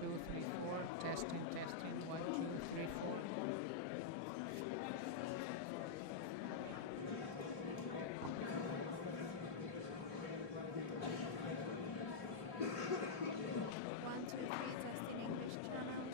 2, 3, 4. Testing, testing. 1, 2, 3, 4. One, two, three, testing English channel.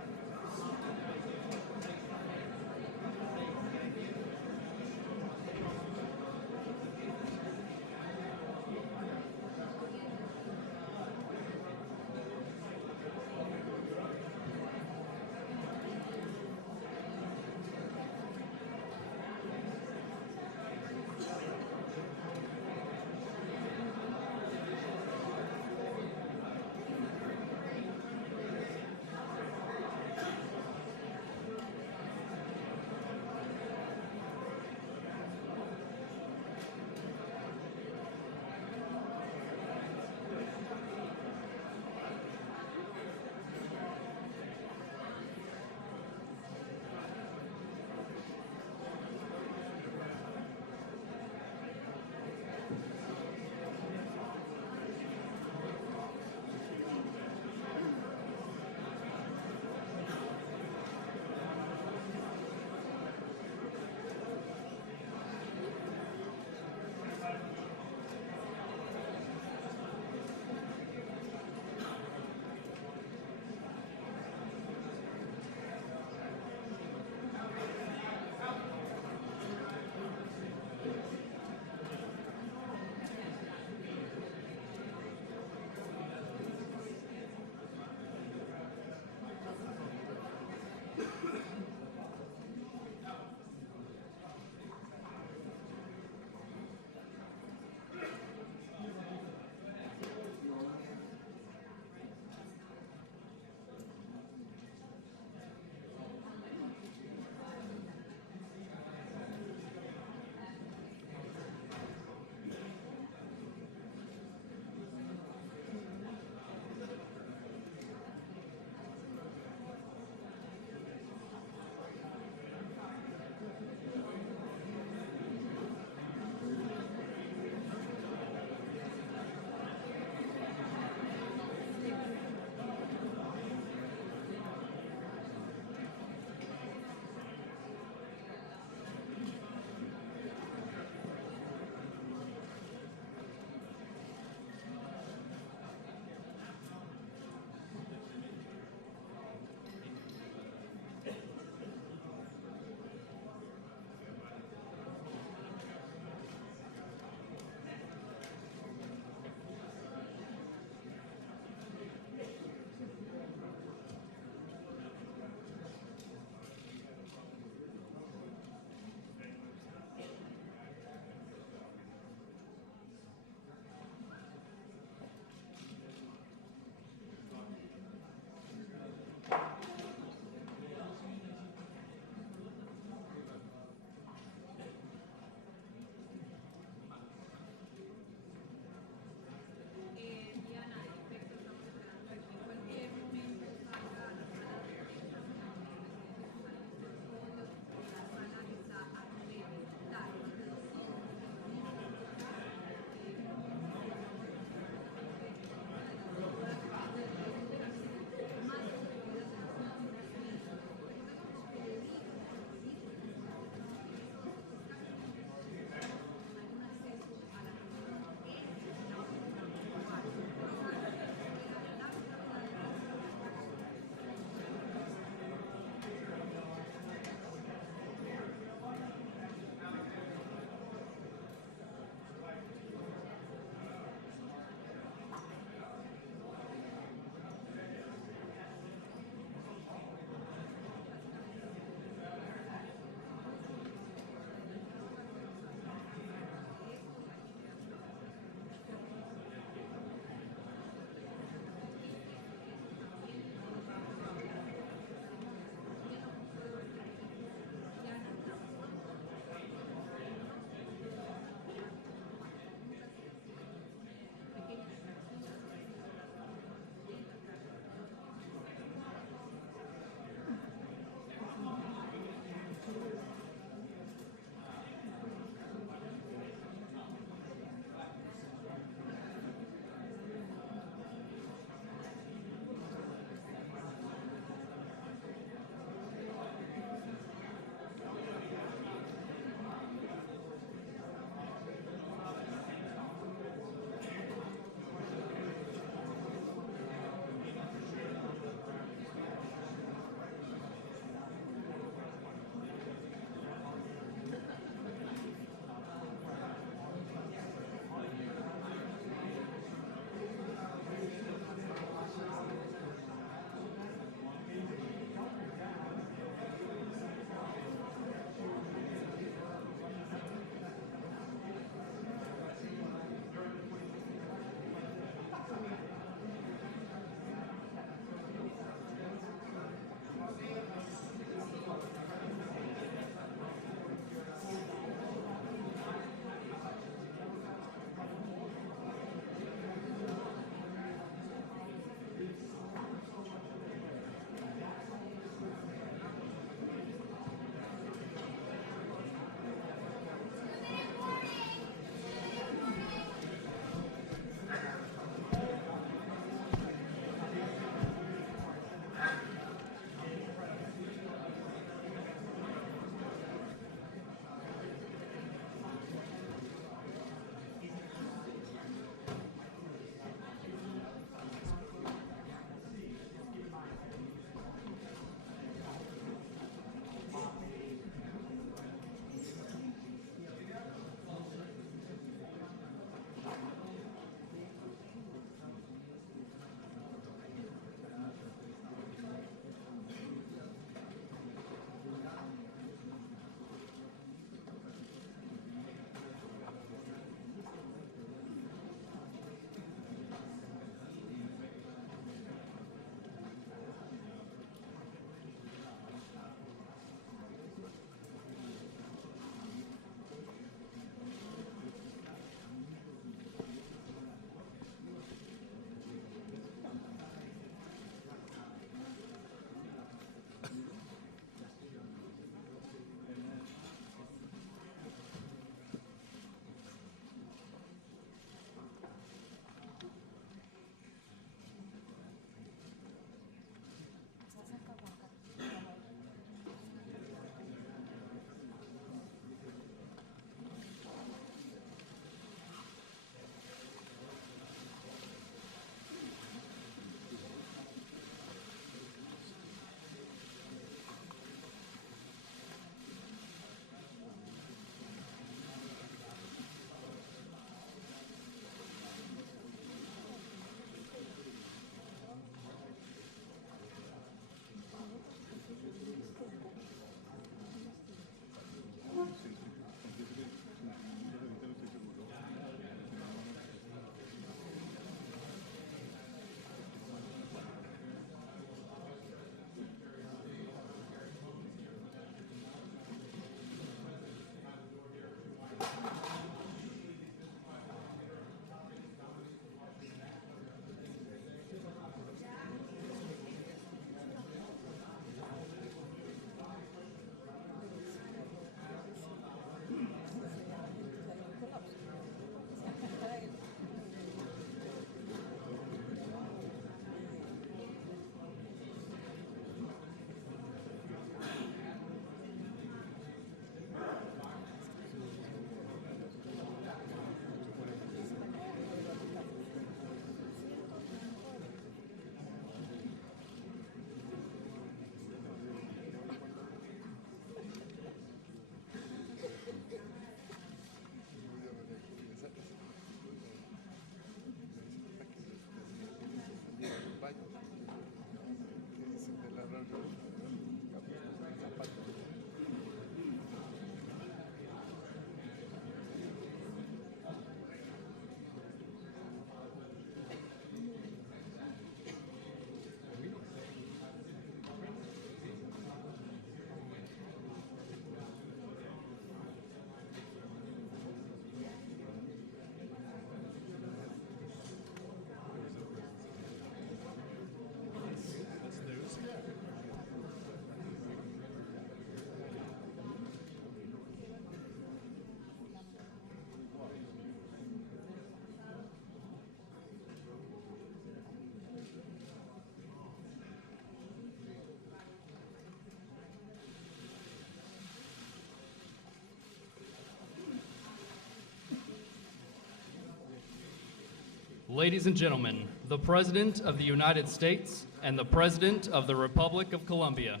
Ladies and gentlemen, the President of the United States and the President of the Republic of Colombia.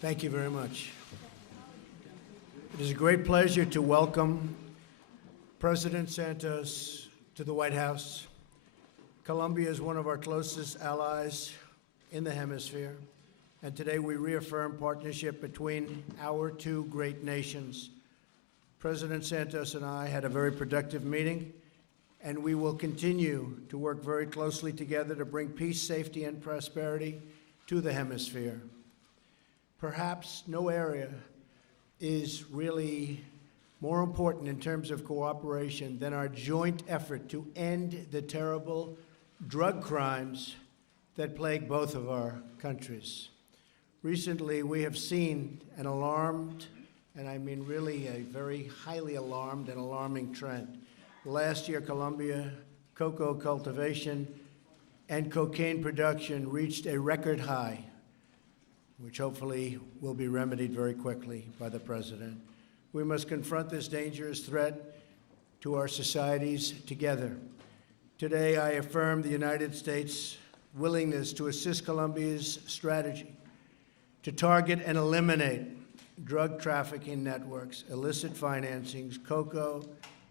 Thank you very much. It is a great pleasure to welcome President Santos to the White House. Colombia is one of our closest allies in the hemisphere, and today we reaffirm partnership between our two great nations. President Santos and I had a very productive meeting, and we will continue to work very closely together to bring peace, safety, and prosperity to the hemisphere. Perhaps no area is really more important in terms of cooperation than our joint effort to end the terrible drug crimes that plague both of our countries. Recently, we have seen an alarmed, and I mean really a very highly alarmed and alarming trend. Last year, Colombia cocoa cultivation and cocaine production reached a record high, which hopefully will be remedied very quickly by the President. We must confront this dangerous threat to our societies together. Today, I affirm the United States' willingness to assist Colombia's strategy to target and eliminate drug trafficking networks, illicit financings, cocoa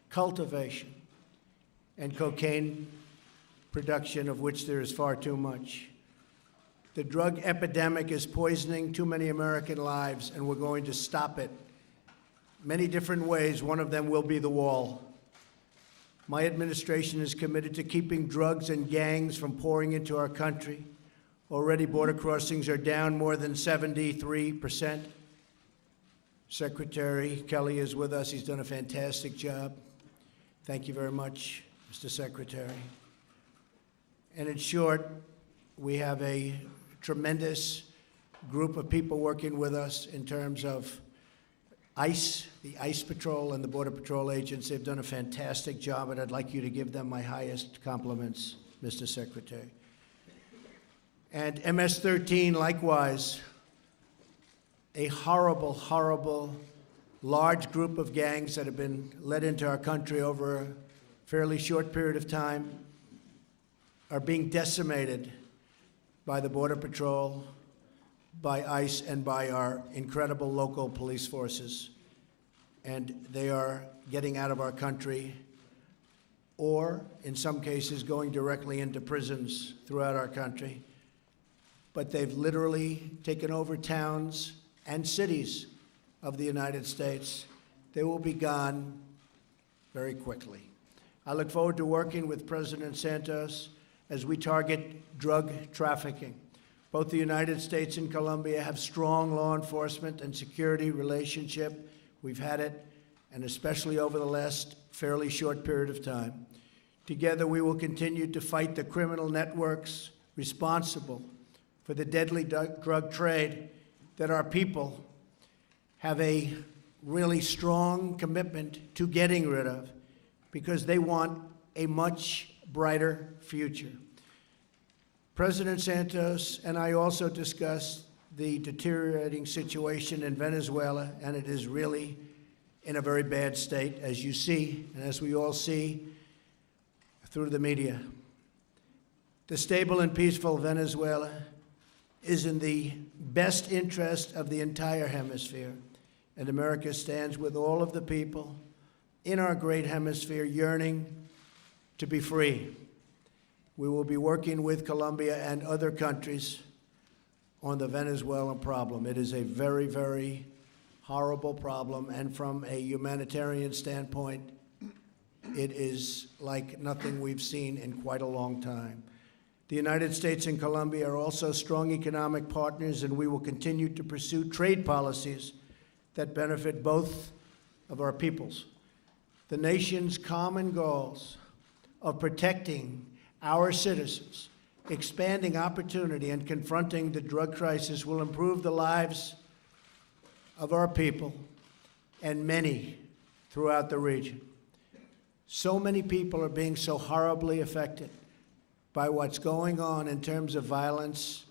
cultivation, and cocaine production, of which there is far too much. The drug epidemic is poisoning too many American lives, and we're going to stop it many different ways. One of them will be the wall. My administration is committed to keeping drugs and gangs from pouring into our country. Already, border crossings are down more than 73%. Secretary Kelly is with us. He's done a fantastic job. Thank you very much, Mr. Secretary. And in short, we have a tremendous group of people working with us in terms of ICE, the ICE Patrol and the Border Patrol agents. They've done a fantastic job, and I'd like you to give them my highest compliments, Mr. Secretary. And MS-13, likewise, a horrible, horrible, large group of gangs that have been led into our country over a fairly short period of time, are being decimated by the Border Patrol, by ICE, and by our incredible local police forces. And they are getting out of our country, or in some cases going directly into prisons throughout our country. But they've literally taken over towns and cities of the United States. They will be gone very quickly. I look forward to working with President Santos as we target drug trafficking. Both the United States and Colombia have strong law enforcement and security relationship. We've had it, and especially over the last fairly short period of time. Together, we will continue to fight the criminal networks responsible for the deadly drug trade that our people have a really strong commitment to getting rid of, because they want a much brighter future. President Santos and I also discussed the deteriorating situation in Venezuela, and it is really in a very bad state, as you see, and as we all see through the media. The stable and peaceful Venezuela is in the best interest of the entire hemisphere, and America stands with all of the people in our great hemisphere yearning to be free. We will be working with Colombia and other countries on the Venezuelan problem. It is a very, very horrible problem, and from a humanitarian standpoint, it is like nothing we've seen in quite a long time. The United States and Colombia are also strong economic partners, and we will continue to pursue trade policies that benefit both of our peoples. The nation's common goals of protecting our citizens, expanding opportunity, and confronting the drug crisis will improve the lives of our people and many throughout the region. So many people are being so horribly affected by what's going on in terms of violence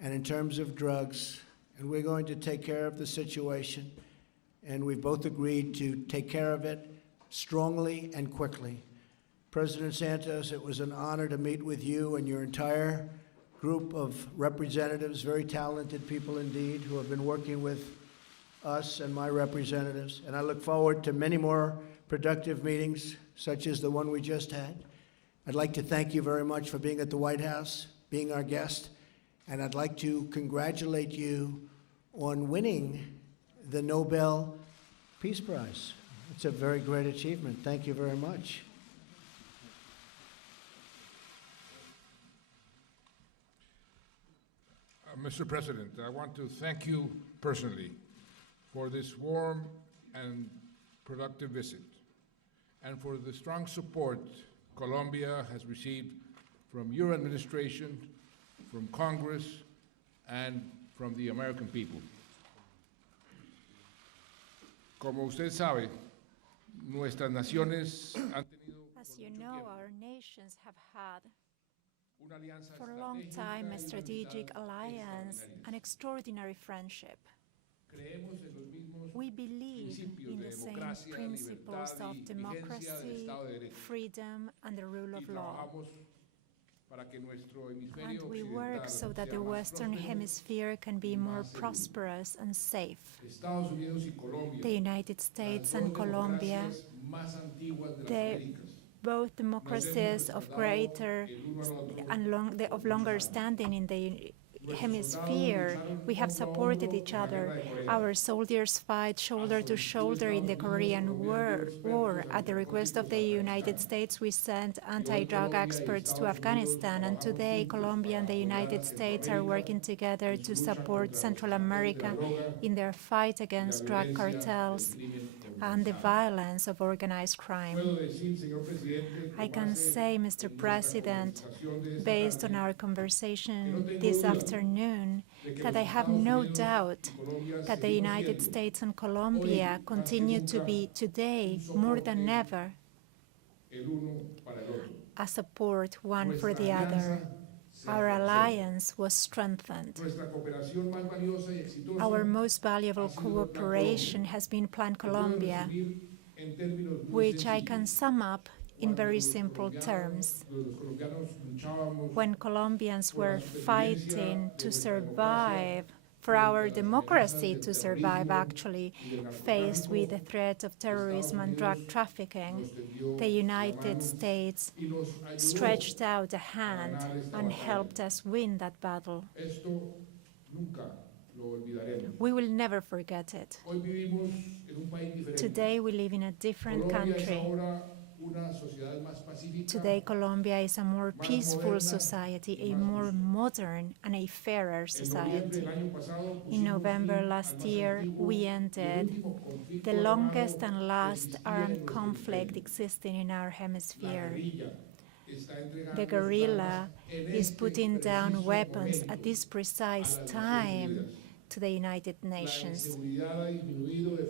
and in terms of drugs, and we're going to take care of the situation, and we've both agreed to take care of it strongly and quickly. President Santos, it was an honor to meet with you and your entire group of representatives, very talented people indeed, who have been working with us and my representatives, and I look forward to many more productive meetings, such as the one we just had. I'd like to thank you very much for being at the White House, being our guest, and I'd like to congratulate you on winning the Nobel Peace Prize. It's a very great achievement. Thank you very much. Mr. President, I want to thank you personally for this warm and productive visit, and for the strong support Colombia has received from your administration, from Congress, and from the American people. Como usted sabe, nuestras naciones han tenido As you know, our nations have had una alianza for a long time a estratégica y strategic una amistad alliance, extraordinaria. an extraordinary friendship. Creemos en los mismos We believe principios in de the same democracia, principles libertad of y vigencia del democracy, Estado de Derecho. freedom, and the rule Y of law. trabajamos para que nuestro And hemisferio we work occidental so that sea the más Western próspero. Hemisphere can be more más seguro. prosperous and safe. Estados Unidos y Colombia, The United States and las dos Colombia, democracias más antiguas de las they Américas, both democracies of greater and of longer standing in the hemisphere, we have supported each other. Our soldiers fight shoulder to shoulder in the Korean War. At the request of the United States, we sent anti-drug experts to Afghanistan, and today Colombia and the United States are working together to support Central America in their fight against drug cartels and the violence of organized crime. I can say, Mr. President, based on our conversation this afternoon, that I have no doubt that the United States and Colombia continue to be today, more than ever, a support one for the other. Our alliance was strengthened. Our most valuable cooperation has been Plan Colombia, which I can sum up in very simple terms. When Colombians were fighting to survive, for our democracy to survive, actually, faced with the threat of terrorism and drug trafficking, the United States stretched out a hand and helped us win that battle. We will never forget it. Today we live in a different country. Today Colombia is a more peaceful society, a more modern and a fairer society. In November last year, we ended the longest and last armed conflict existing in our hemisphere. The guerrilla is putting down weapons at this precise time to the United Nations.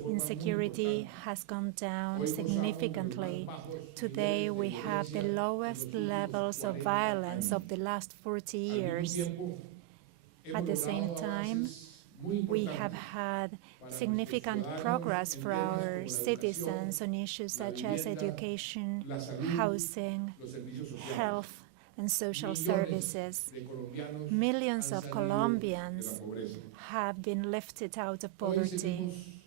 Insecurity has gone down significantly. Today we have the lowest levels of violence of the last 40 years. At the same time, we have had significant progress for our citizens on issues such as education, housing, health, and social services. Millions of Colombians have been lifted out of poverty.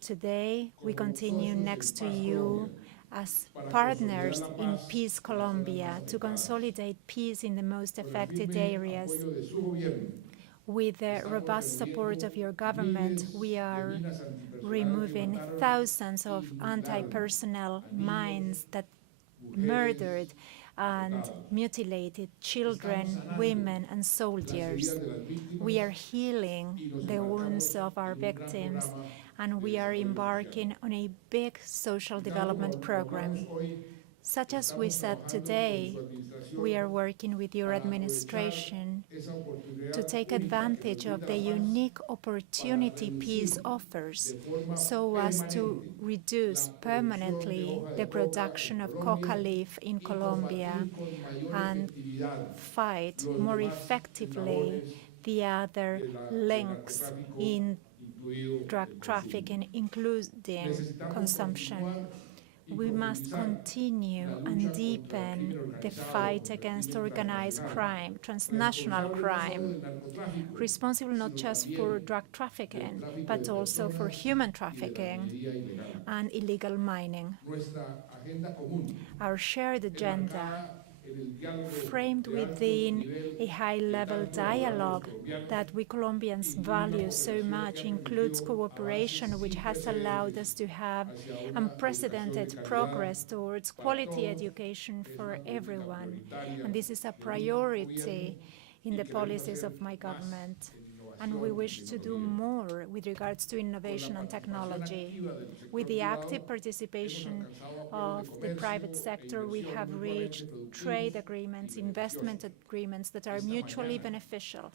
Today, we continue next to you as partners in Peace Colombia to consolidate peace in the most affected areas. With the robust support of your government, we are removing thousands of anti-personnel mines that murdered and mutilated children, women, and soldiers. We are healing the wounds of our victims, and we are embarking on a big social development program. Such as we said today, we are working with your administration to take advantage of the unique opportunity peace offers so as to reduce permanently the production of coca leaf in Colombia and fight more effectively the other links in drug trafficking, including consumption. We must continue and deepen the fight against organized crime, transnational crime, responsible not just for drug trafficking, but also for human trafficking and illegal mining. Our shared agenda, framed within a high-level dialogue that we Colombians value so much, includes cooperation, which has allowed us to have unprecedented progress towards quality education for everyone. And this is a priority in the policies of my government. And we wish to do more with regards to innovation and technology. With the active participation of the private sector, we have reached trade agreements, investment agreements that are mutually beneficial.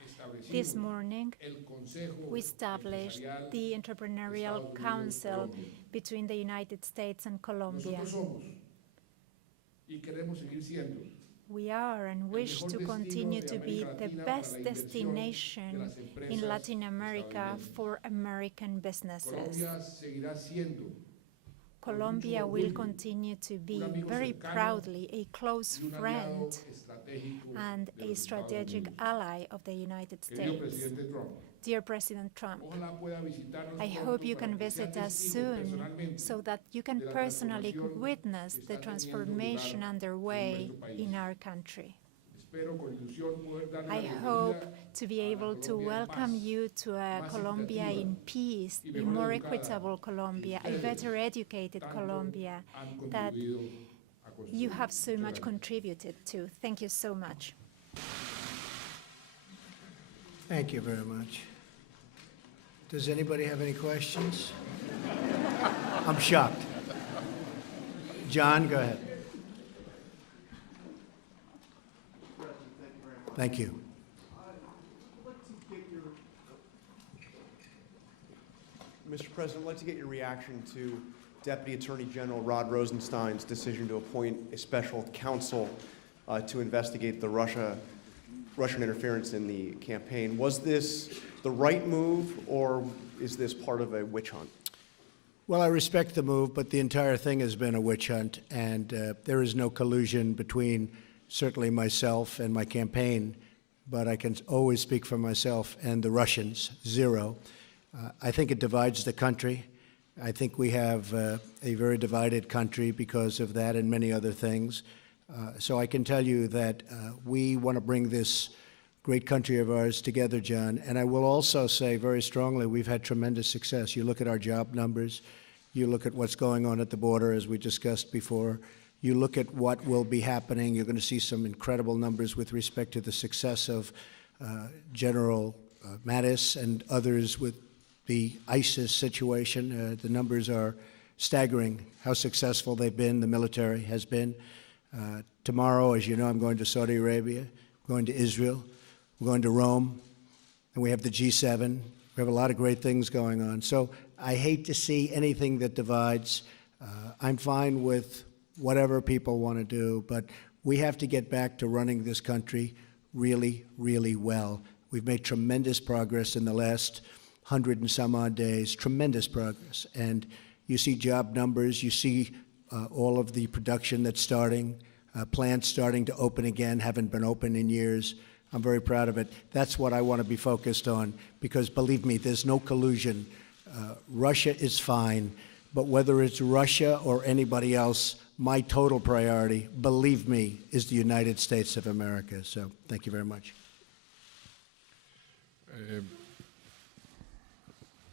This morning, we established the Entrepreneurial Council between the United States and Colombia. We are and wish to continue to be the best destination in Latin America for American businesses. Colombia will continue to be very proudly a close friend and a strategic ally of the United States. Dear President Trump, I hope you can visit us soon so that you can personally witness the transformation underway in our country. I hope to be able to welcome you to a Colombia in peace, a more equitable Colombia, a better educated Colombia that you have so much contributed to. Thank you so much. Thank you very much. Does anybody have any questions? I'm shocked. John, go ahead. Thank you. Mr. President, I'd like to get your reaction to Deputy Attorney General Rod Rosenstein's decision to appoint a special counsel to investigate the Russian interference in the campaign. Was this the right move, or is this part of a witch hunt? Well, I respect the move, but the entire thing has been a witch hunt, and there is no collusion between certainly myself and my campaign, but I can always speak for myself and the Russians, zero. I think it divides the country. I think we have a very divided country because of that and many other things. So I can tell you that we want to bring this great country of ours together, John. And I will also say very strongly, we've had tremendous success. You look at our job numbers, you look at what's going on at the border, as we discussed before, you look at what will be happening, you're going to see some incredible numbers with respect to the success of General Mattis and others with the ISIS situation. The numbers are staggering, how successful they've been, the military has been. Tomorrow, as you know, I'm going to Saudi Arabia, going to Israel, we're going to Rome, and we have the G7. We have a lot of great things going on. So I hate to see anything that divides. I'm fine with whatever people want to do, but we have to get back to running this country really, really well. We've made tremendous progress in the last 100 and some odd days, tremendous progress. And you see job numbers, you see all of the production that's starting, plants starting to open again, haven't been open in years. I'm very proud of it. That's what I want to be focused on, because believe me, there's no collusion. Russia is fine, but whether it's Russia or anybody else, my total priority, believe me, is the United States of America. So thank you very much.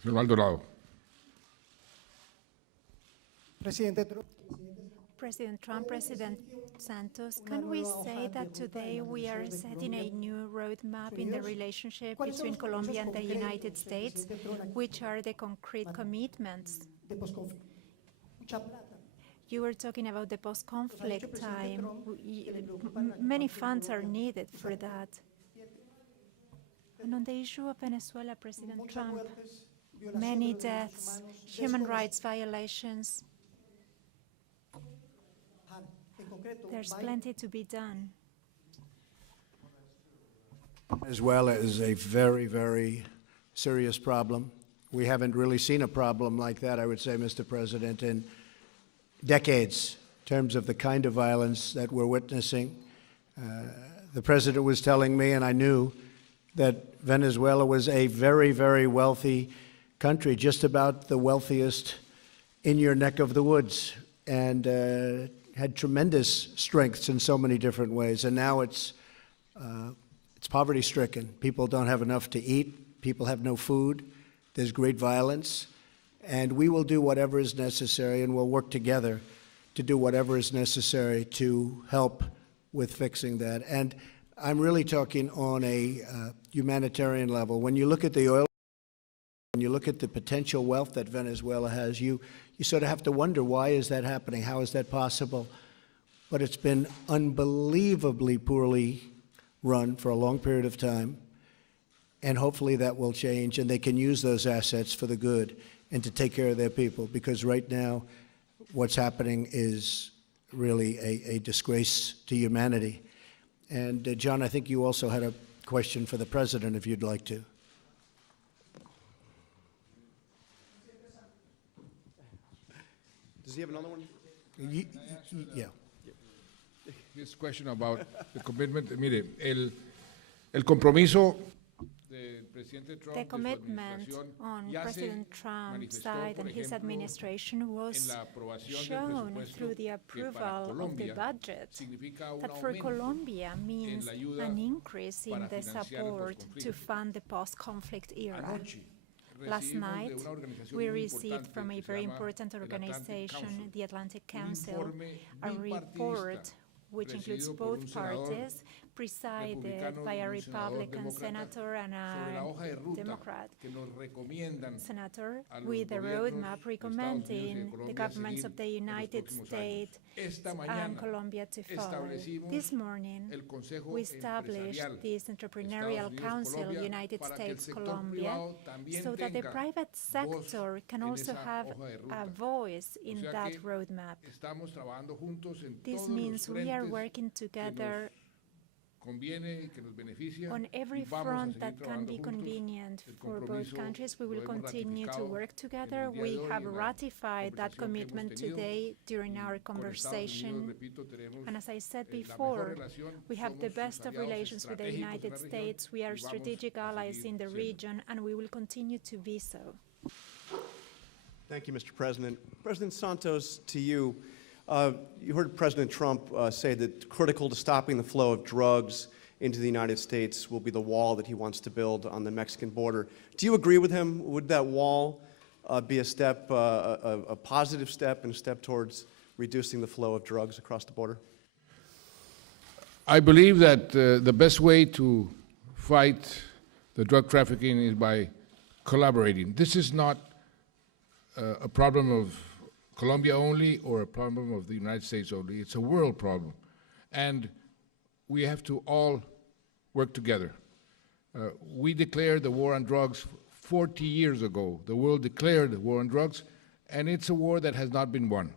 Señor Maldonado. President Trump, President Santos, can we say that today we are setting a new roadmap in the relationship between Colombia and the United States? Which are the concrete commitments? You were talking about the post-conflict time. Many funds are needed for that. And on the issue of Venezuela, President Trump, many deaths, human rights violations. There's plenty to be done. Venezuela is a very, very serious problem. We haven't really seen a problem like that, I would say, Mr. President, in decades in terms of the kind of violence that we're witnessing. The President was telling me, and I knew, that Venezuela was a very, very wealthy country, just about the wealthiest in your neck of the woods, and had tremendous strengths in so many different ways. And now it's poverty-stricken. People don't have enough to eat. People have no food. There's great violence. And we will do whatever is necessary, and we'll work together to do whatever is necessary to help with fixing that. And I'm really talking on a humanitarian level. When you look at the oil, when you look at the potential wealth that Venezuela has, you sort of have to wonder, why is that happening? How is that possible? But it's been unbelievably poorly run for a long period of time, and hopefully that will change, and they can use those assets for the good and to take care of their people, because right now what's happening is really a disgrace to humanity. And John, I think you also had a question for the President, if you'd like to. Does he have another one? Yeah. This question about the commitment, mire, el compromiso del presidente Trump, The commitment on President Trump's side and his administration was shown through the approval of the budget, that for Colombia means an increase in the support to fund the post-conflict era. Last night, we received from a very important organization, the Atlantic Council, a report which includes both parties, presided by a Republican senator and a Democrat senator, with a roadmap recommending the governments of the United States and Colombia to follow. This morning, we established this Entrepreneurial Council, United States-Colombia, so that the private sector can also have a voice in that roadmap. This means we are working together on every front that can be convenient for both countries. We will continue to work together. We have ratified that commitment today during our conversation. And as I said before, we have the best of relations with the United States. We are strategic allies in the region, and we will continue to be so. Thank you, Mr. President. President Santos, to you. You heard President Trump say that critical to stopping the flow of drugs into the United States will be the wall that he wants to build on the Mexican border. Do you agree with him? Would that wall be a step, a positive step, and a step towards reducing the flow of drugs across the border? I believe that the best way to fight the drug trafficking is by collaborating. This is not a problem of Colombia only, or a problem of the United States only. It's a world problem. And we have to all work together. We declared the war on drugs 40 years ago. The world declared the war on drugs, and it's a war that has not been won.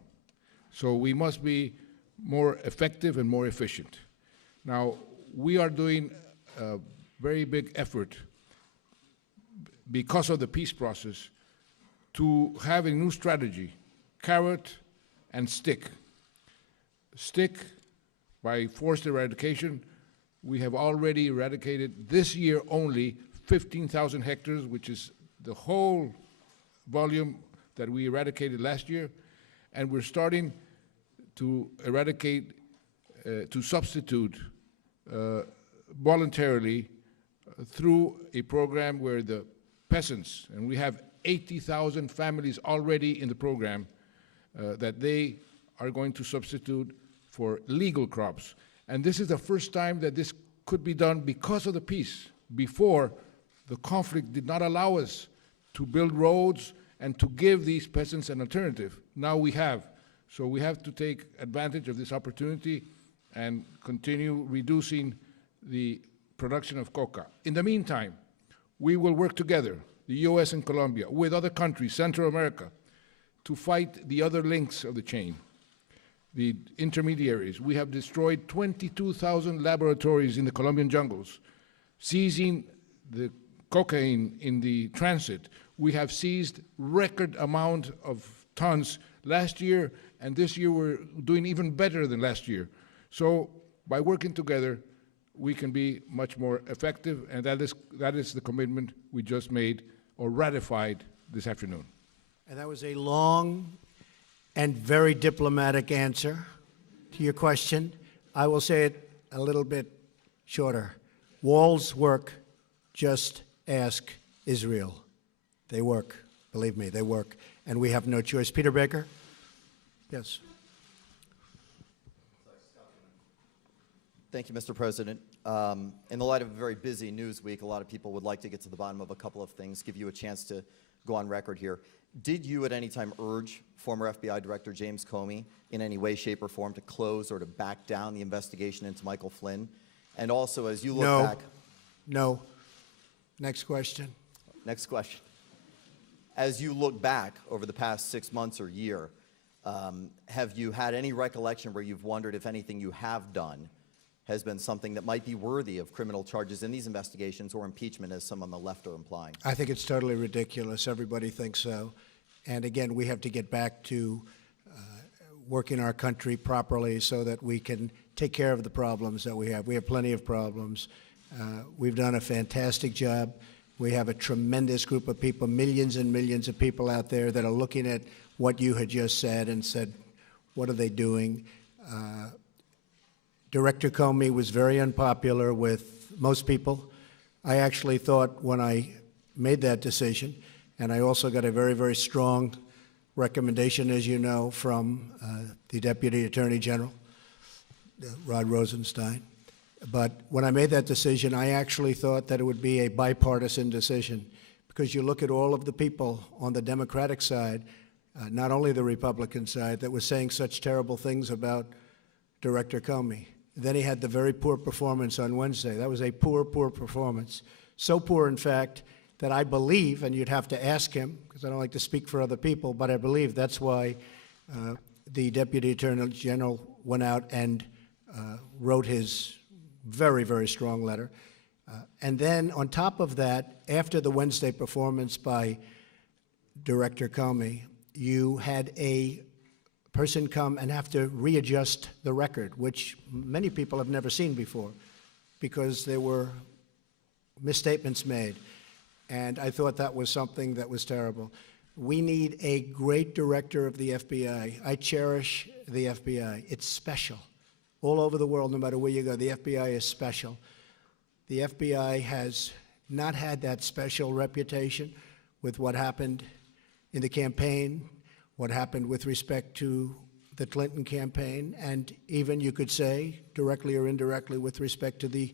So we must be more effective and more efficient. Now, we are doing a very big effort because of the peace process to have a new strategy, carrot and stick. Stick, by forced eradication, we have already eradicated this year only 15,000 hectares, which is the whole volume that we eradicated last year, and we're starting to eradicate, to substitute voluntarily through a program where the peasants, and we have 80,000 families already in the program, that they are going to substitute for legal crops. And this is the first time that this could be done because of the peace. Before, the conflict did not allow us to build roads and to give these peasants an alternative. Now we have. So we have to take advantage of this opportunity and continue reducing the production of coca. In the meantime, we will work together, the U.S. and Colombia, with other countries, Central America, to fight the other links of the chain, the intermediaries. We have destroyed 22,000 laboratories in the Colombian jungles, seizing the cocaine in the transit. We have seized record amount of tons last year, and this year we're doing even better than last year. So by working together, we can be much more effective, and that is the commitment we just made or ratified this afternoon. And that was a long and very diplomatic answer to your question. I will say it a little bit shorter. Walls work, just ask Israel. They work, believe me, they work, and we have no choice. Peter Baker? Yes. Thank you, Mr. President. In the light of a very busy news week, a lot of people would like to get to the bottom of a couple of things, give you a chance to go on record here. Did you at any time urge former FBI Director James Comey in any way, shape, or form to close or to back down the investigation into Michael Flynn? And also, as you look back... No. Next question. Next question. As you look back over the past 6 months or year, have you had any recollection where you've wondered if anything you have done has been something that might be worthy of criminal charges in these investigations or impeachment, as some on the left are implying? I think it's totally ridiculous. Everybody thinks so. And again, we have to get back to working our country properly so that we can take care of the problems that we have. We have plenty of problems. We've done a fantastic job. We have a tremendous group of people, millions and millions of people out there that are looking at what you had just said and said, what are they doing? Director Comey was very unpopular with most people. I actually thought when I made that decision, and I also got a very, very strong recommendation, as you know, from the Deputy Attorney General, Rod Rosenstein. But when I made that decision, I actually thought that it would be a bipartisan decision, because you look at all of the people on the Democratic side, not only the Republican side, that was saying such terrible things about Director Comey. Then he had the very poor performance on Wednesday. That was a poor, poor performance. So poor, in fact, that I believe, and you'd have to ask him, because I don't like to speak for other people, but I believe that's why the Deputy Attorney General went out and wrote his very, very strong letter. And then on top of that, after the Wednesday performance by Director Comey, you had a person come and have to readjust the record, which many people have never seen before, because there were misstatements made. And I thought that was something that was terrible. We need a great director of the FBI. I cherish the FBI. It's special. All over the world, no matter where you go, the FBI is special. The FBI has not had that special reputation with what happened in the campaign, what happened with respect to the Clinton campaign, and even, you could say, directly or indirectly, with respect to the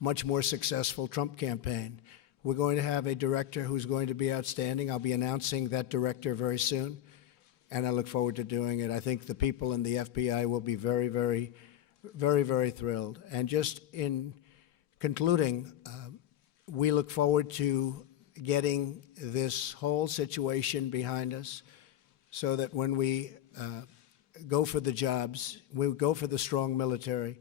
much more successful Trump campaign. We're going to have a director who's going to be outstanding. I'll be announcing that director very soon, and I look forward to doing it. I think the people in the FBI will be very, very, very, very thrilled. And just in concluding, we look forward to getting this whole situation behind us, so that when we go for the jobs, we go for the strong military,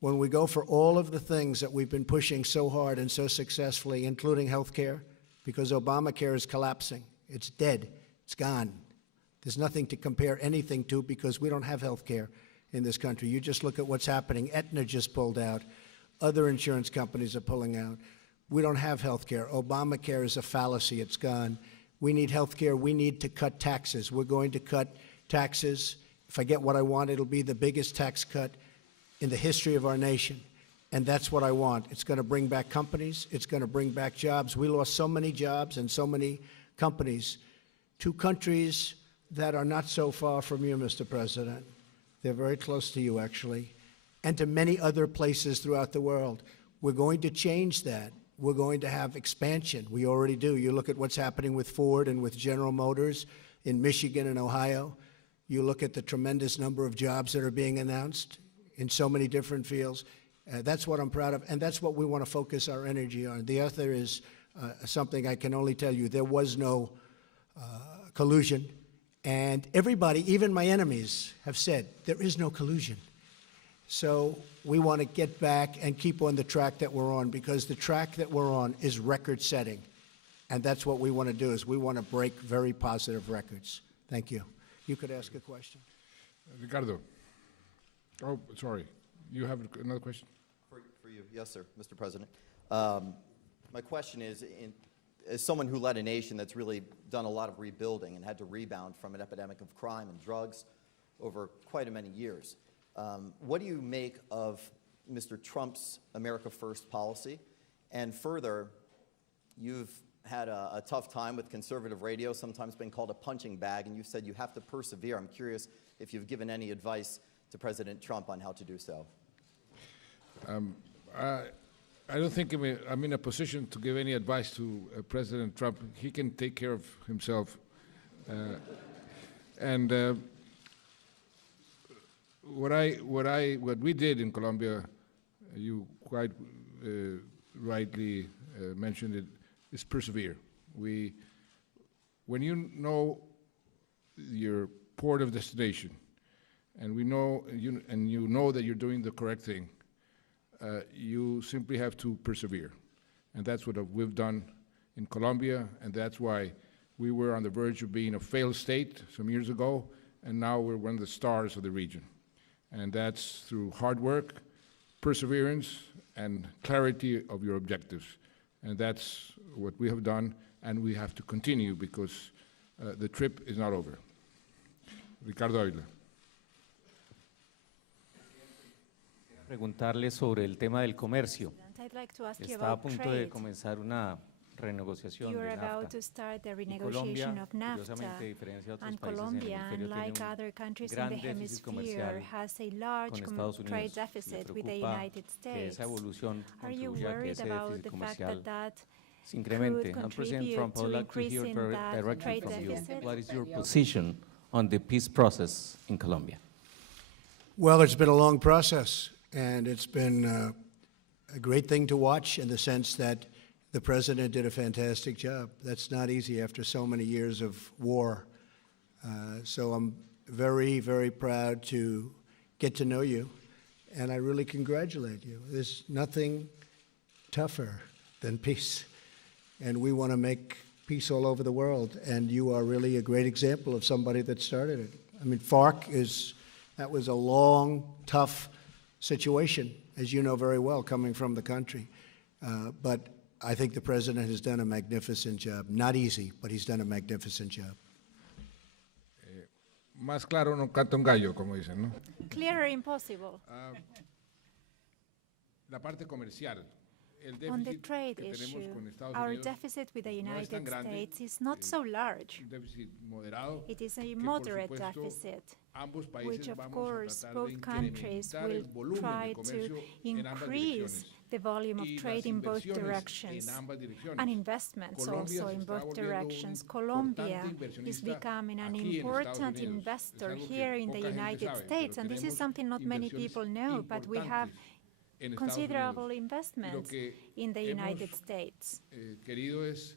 when we go for all of the things that we've been pushing so hard and so successfully, including health care, because Obamacare is collapsing. It's dead. It's gone. There's nothing to compare anything to, because we don't have health care in this country. You just look at what's happening. Aetna just pulled out. Other insurance companies are pulling out. We don't have health care. Obamacare is a fallacy. It's gone. We need health care. We need to cut taxes. We're going to cut taxes. If I get what I want, it'll be the biggest tax cut in the history of our nation. And that's what I want. It's going to bring back companies. It's going to bring back jobs. We lost so many jobs and so many companies to countries that are not so far from you, Mr. President. They're very close to you, actually, and to many other places throughout the world. We're going to change that. We're going to have expansion. We already do. You look at what's happening with Ford and with General Motors in Michigan and Ohio. You look at the tremendous number of jobs that are being announced in so many different fields. That's what I'm proud of, and that's what we want to focus our energy on. The other is something I can only tell you. There was no collusion, and everybody, even my enemies, have said there is no collusion. So we want to get back and keep on the track that we're on, because the track that we're on is record-setting, and that's what we want to do, is we want to break very positive records. Thank you. You could ask a question. Ricardo. Oh, sorry. You have another question? For you, yes, sir, Mr. President. My question is, as someone who led a nation that's really done a lot of rebuilding and had to rebound from an epidemic of crime and drugs over quite a many years, what do you make of Mr. Trump's America First policy? And further, you've had a tough time with conservative radio, sometimes been called a punching bag, and you said you have to persevere. I'm curious if you've given any advice to President Trump on how to do so. I don't think I'm in a position to give any advice to President Trump. He can take care of himself. What we did in Colombia, you quite rightly mentioned it, is persevere. When you know your port of destination, and you know that you're doing the correct thing, you simply have to persevere. And that's what we've done in Colombia, and that's why we were on the verge of being a failed state some years ago, and now we're one of the stars of the region. And that's through hard work, perseverance, and clarity of your objectives. And that's what we have done, and we have to continue, because the trip is not over. Ricardo Ávila. Preguntarle sobre el tema del comercio. I'd like to ask you Está a about punto de trade. comenzar una renegociación You're del about NAFTA. to start the Y renegotiation Colombia, of NAFTA, curiosamente, a diferencia de otros and países en el Colombia, hemisferio, unlike tiene other countries gran in the déficit hemisphere, comercial has a large con Estados Unidos. trade Le deficit with the preocupa United que States. esa evolución Are you contribuya a que worried ese about déficit the fact comercial that that se incremente? could And President Trump, I would contribute to like to hear increasing that directly trade from you. deficit? What is your position on the peace process in Colombia? Well, it's been a long process, and it's been a great thing to watch in the sense that the president did a fantastic job. That's not easy after so many years of war. So I'm very, very proud to get to know you, and I really congratulate you. There's nothing tougher than peace, and we want to make peace all over the world, and you are really a great example of somebody that started it. I mean, that was a long, tough situation, as you know very well, coming from the country. But I think the president has done a magnificent job. Not easy, but he's done a magnificent job. Más claro no canta un gallo, como dicen, ¿no? Clearer impossible. La parte comercial. El On the déficit trade que tenemos issue, con Estados our Unidos deficit with the no es tan United grande, States is not so large. un déficit moderado, It is a que, por moderate supuesto, deficit, ambos países which of vamos a course tratar de both countries incrementar will el volumen try de to comercio en ambas increase direcciones. the volume of Y trade las in both inversiones directions, en ambas direcciones. and investments Colombia also se in está both volviendo un directions. importante Colombia is inversionista becoming an aquí en Estados important Unidos. Es investor algo que here in the poca gente United sabe, States, pero and this is tenemos something not many inversiones people know, but we have importantes en Estados considerable Unidos. investments que in the hemos, United States. Querido es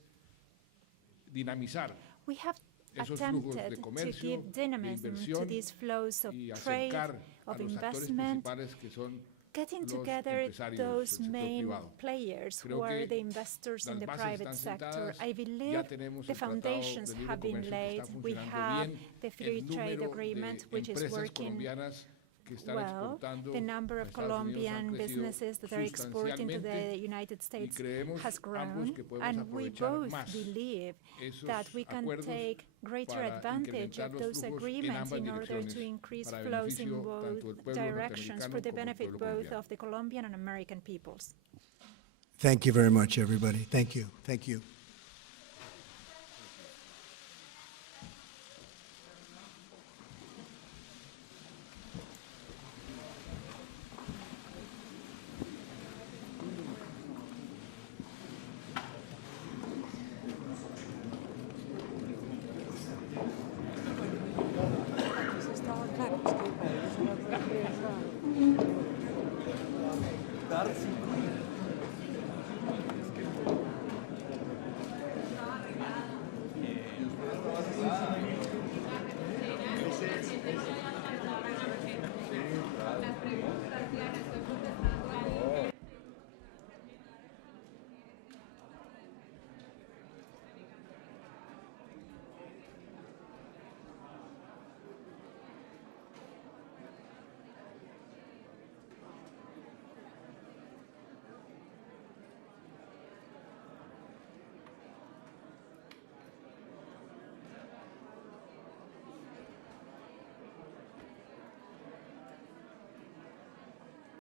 dinamizar We have esos flujos de attempted to comercio, give de dynamism to inversión these flows of y trade, acercar a of los actores investment, principales que son getting los together empresarios those del sector main privado. players Creo who are que the investors in las the bases private están sector. sentadas, I ya believe tenemos the el Tratado foundations de Libre have been Comercio que laid. está We funcionando have bien, the el free trade número agreement, de which is empresas working colombianas que están well. exportando The number a of Estados Unidos Colombian han crecido businesses that are exporting to the sustancialmente United y States creemos has ambos grown, que podemos and we aprovechar both más believe esos that we can acuerdos take greater para advantage incrementar of los those flujos en agreements ambas in order to direcciones increase para flows in beneficio tanto del both pueblo directions for norteamericano the como el benefit pueblo both colombiano. of the Colombian and American peoples. Thank you very much, everybody. Thank you. Thank you.